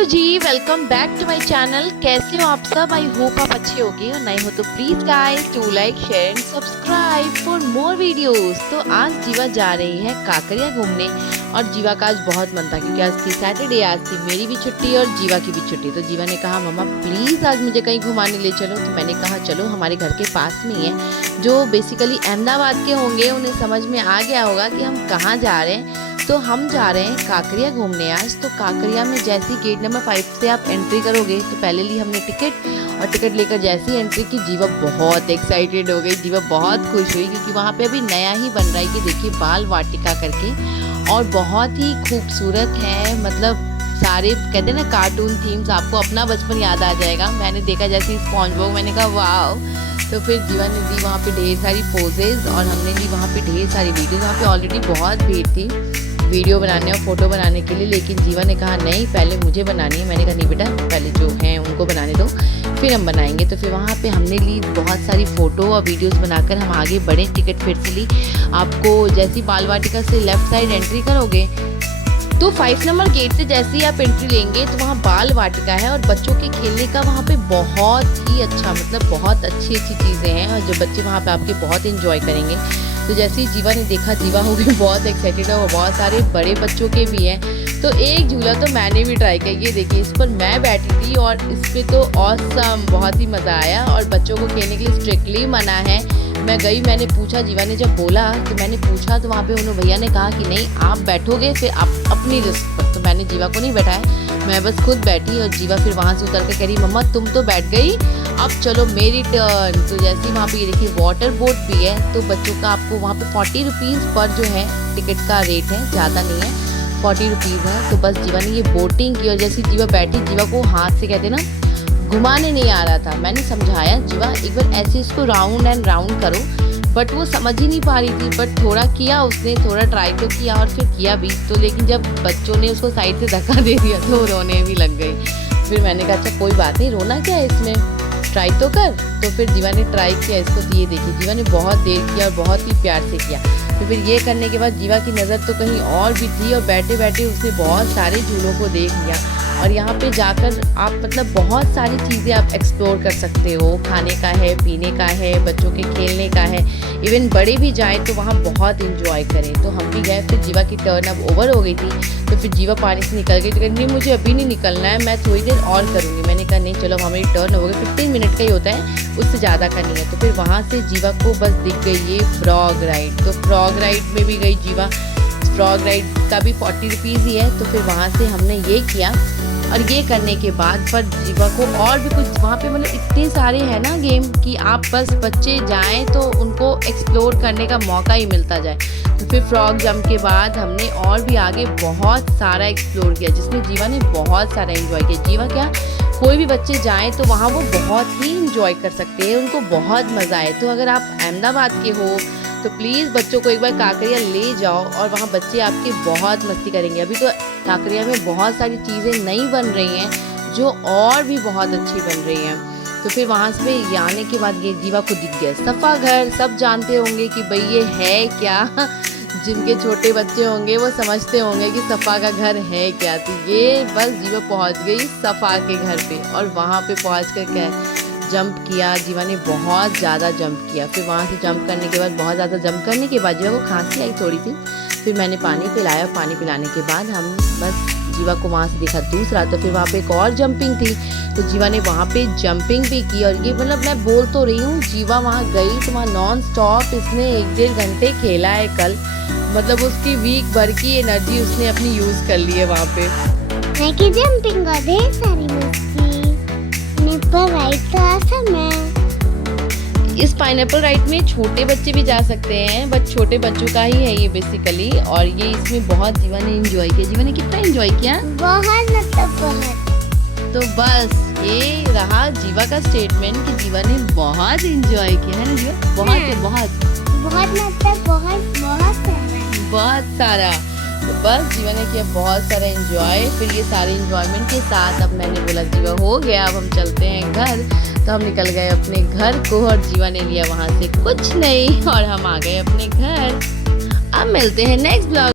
Hello ji, welcome back to my channel. कैसे हो आप सब? आई होप आप अच्छे होगे और नए हो तो please guys do like share and subscribe for more videos. तो आज जीवा जा रही है काकरिया घूमने और जीवा का आज बहुत मन था क्योंकि आज थी सैटरडे, आज थी मेरी भी छुट्टी और जीवा की भी छुट्टी। तो जीवा ने कहा मम्मा प्लीज़ आज मुझे कहीं घुमाने ले चलो। तो मैंने कहा चलो, हमारे घर के पास में ही है। जो बेसिकली अहमदाबाद के होंगे उन्हें समझ में आ गया होगा कि हम कहाँ जा रहे हैं। तो हम जा रहे हैं काकरिया घूमने आज। तो काकरिया में जैसी गेट नंबर 5 से आप एंट्री करोगे तो पहले ली हमने टिकट, और टिकट लेकर जैसी एंट्री की जीवा बहुत एक्साइटेड हो गई। जीवा बहुत खुश हुई क्योंकि वहाँ पे अभी नया ही बन रहा है कि देखिए बाल वाटिका करके, और बहुत ही खूबसूरत है। मतलब सारे कहते हैं ना कार्टून थीम्स, आपको अपना बचपन याद आ जाएगा। मैंने देखा जैसे स्पॉन्जबॉब, मैंने कहा वाओ। तो फिर जीवा ने दी वहाँ पे ढेर सारी पोजेज और हमने ली वहाँ पे ढेर सारी वीडियोज। वहाँ पे ऑलरेडी बहुत भीड़ थी वीडियो बनाने और फ़ोटो बनाने के लिए, लेकिन जीवा ने कहा नहीं पहले मुझे बनानी है। मैंने कहा नहीं बेटा, पहले जो हैं उनको बनाने दो फिर हम बनाएंगे। तो फिर वहाँ पे हमने ली बहुत सारी फ़ोटो और वीडियोस बनाकर हम आगे बढ़े। टिकट फिर से ली। आपको जैसी बाल वाटिका से लेफ़्ट साइड एंट्री करोगे तो 5 नंबर गेट से जैसे ही आप एंट्री लेंगे तो वहाँ बाल वाटिका है और बच्चों के खेलने का वहाँ पे बहुत ही अच्छा, मतलब बहुत अच्छी चीज़ें हैं और जो बच्चे वहाँ पे आपके बहुत इंजॉय करेंगे। तो जैसे ही जीवा ने देखा, जीवा हो गई बहुत एक्साइटेड है और बहुत सारे बड़े बच्चों के भी हैं। तो एक झूला तो मैंने भी ट्राई किया। ये देखिए, इस पर मैं बैठी थी और इस पर तो ऑसम, बहुत ही मज़ा आया। और बच्चों को खेलने के लिए स्ट्रिक्टली मना है। मैं गई, मैंने पूछा, जीवा ने जब बोला तो मैंने पूछा तो वहाँ पे उन्होंने भैया ने कहा कि नहीं आप बैठोगे फिर आप अपनी रिस्क पर। तो मैंने जीवा को नहीं बैठाया, मैं बस खुद बैठी और जीवा फिर वहाँ से उतर के कह रही मम्मा तुम तो बैठ गई, अब चलो मेरी टर्न। तो जैसे ही वहाँ पे ये देखिए वाटर बोट भी है। तो बच्चों का आपको वहाँ पे 40 रुपीज़ पर जो है टिकट का रेट है, ज़्यादा नहीं है, 40 रुपीज़ है। तो बस जीवा ने ये बोटिंग की और जैसे जीवा बैठी, जीवा को हाथ से कहते ना घुमाने नहीं आ रहा था। मैंने समझाया जीवा एक बार ऐसे इसको राउंड एंड राउंड करो, बट वो समझ ही नहीं पा रही थी। बट थोड़ा किया उसने, थोड़ा ट्राई तो किया और फिर किया भी। तो लेकिन जब बच्चों ने उसको साइड से धक्का दे दिया तो रोने भी लग गई। फिर मैंने कहा अच्छा कोई बात नहीं, रोना क्या है इसमें, ट्राई तो कर। तो फिर जीवा ने ट्राई किया इसको। तो ये देखिए जीवा ने बहुत देर किया और बहुत ही प्यार से किया। तो फिर ये करने के बाद जीवा की नज़र तो कहीं और भी थी और बैठे बैठे उसने बहुत सारे झूलों को देख लिया। और यहाँ पे जाकर आप मतलब बहुत सारी चीज़ें आप एक्सप्लोर कर सकते हो। खाने का है, पीने का है, बच्चों के खेलने का है, इवन बड़े भी जाएँ तो वहाँ बहुत इंजॉय करें। तो हम भी गए। फिर जीवा की टर्न अब ओवर हो गई थी तो फिर जीवा पानी से निकल गई। तो कहती नहीं मुझे अभी नहीं निकलना है, मैं थोड़ी देर और करूँगी। मैंने कहा नहीं चलो हमारी टर्न हो गई, 15 मिनट का ही होता है, उससे ज़्यादा का नहीं है। तो फिर वहाँ से जीवा को बस दिख गई ये फ्रॉग राइड। तो फ्रॉग राइड में भी गई जीवा। फ्रॉग राइड का भी 40 रुपीज़ ही है। तो फिर वहाँ से हमने ये किया और ये करने के बाद पर जीवा को और भी कुछ वहाँ पे मतलब इतने सारे हैं ना गेम कि आप बस बच्चे जाएं तो उनको एक्सप्लोर करने का मौका ही मिलता जाए। तो फिर फ्रॉग जंप के बाद हमने और भी आगे बहुत सारा एक्सप्लोर किया जिसमें जीवा ने बहुत सारा एंजॉय किया। जीवा क्या, कोई भी बच्चे जाएं तो वहाँ वो बहुत ही इंजॉय कर सकते हैं, उनको बहुत मज़ा आए। तो अगर आप अहमदाबाद के हो तो प्लीज़ बच्चों को एक बार काकरिया ले जाओ और वहाँ बच्चे आपके बहुत मस्ती करेंगे। अभी तो काकरिया में बहुत सारी चीज़ें नई बन रही हैं जो और भी बहुत अच्छी बन रही हैं। तो फिर वहाँ से आने के बाद ये जीवा को दिख गया सफ़ा घर। सब जानते होंगे कि भाई ये है क्या, जिनके छोटे बच्चे होंगे वो समझते होंगे कि सफ़ा का घर है क्या। तो ये बस जीवा पहुँच गई सफ़ा के घर पे और वहाँ पे पहुँच कर क्या जंप किया। जीवा ने बहुत ज़्यादा जंप किया। फिर वहाँ से जंप करने के बाद, बहुत ज़्यादा जंप करने के बाद जीवा को खांसी आई थोड़ी सी। फिर मैंने पानी पिलाया। पानी पिलाने के बाद हम बस जीवा को वहाँ से देखा दूसरा। तो फिर वहाँ पे एक और जंपिंग थी तो जीवा ने वहाँ पे जंपिंग भी की। और ये मतलब मैं बोल तो रही हूँ, जीवा वहाँ गई तो वहाँ नॉन स्टॉप इसने 1-1.5 घंटे खेला है कल। मतलब उसकी वीक भर की एनर्जी उसने अपनी यूज़ कर ली है वहाँ पे। जंपिंग का ढेर सारी मस्ती, पर राइड तो आसम है। इस पाइनएप्पल राइड में छोटे बच्चे भी जा सकते हैं, बट छोटे बच्चों का ही है ये बेसिकली। और ये इसमें बहुत जीवा ने एंजॉय किया। जीवा ने कितना एंजॉय किया, बहुत मतलब बहुत। तो बस ये रहा जीवा का स्टेटमेंट कि जीवा ने बहुत एंजॉय किया है ना जीवा, बहुत बहुत बहुत मतलब बहुत बहुत सारा। तो बस जीवा ने किया बहुत सारा एंजॉय। फिर ये सारे एंजॉयमेंट के साथ अब मैंने बोला जीवा हो गया, अब हम चलते हैं घर। तो हम निकल गए अपने घर को और जीवा ने लिया वहाँ से कुछ नहीं और हम आ गए अपने घर। अब मिलते हैं नेक्स्ट ब्लॉग।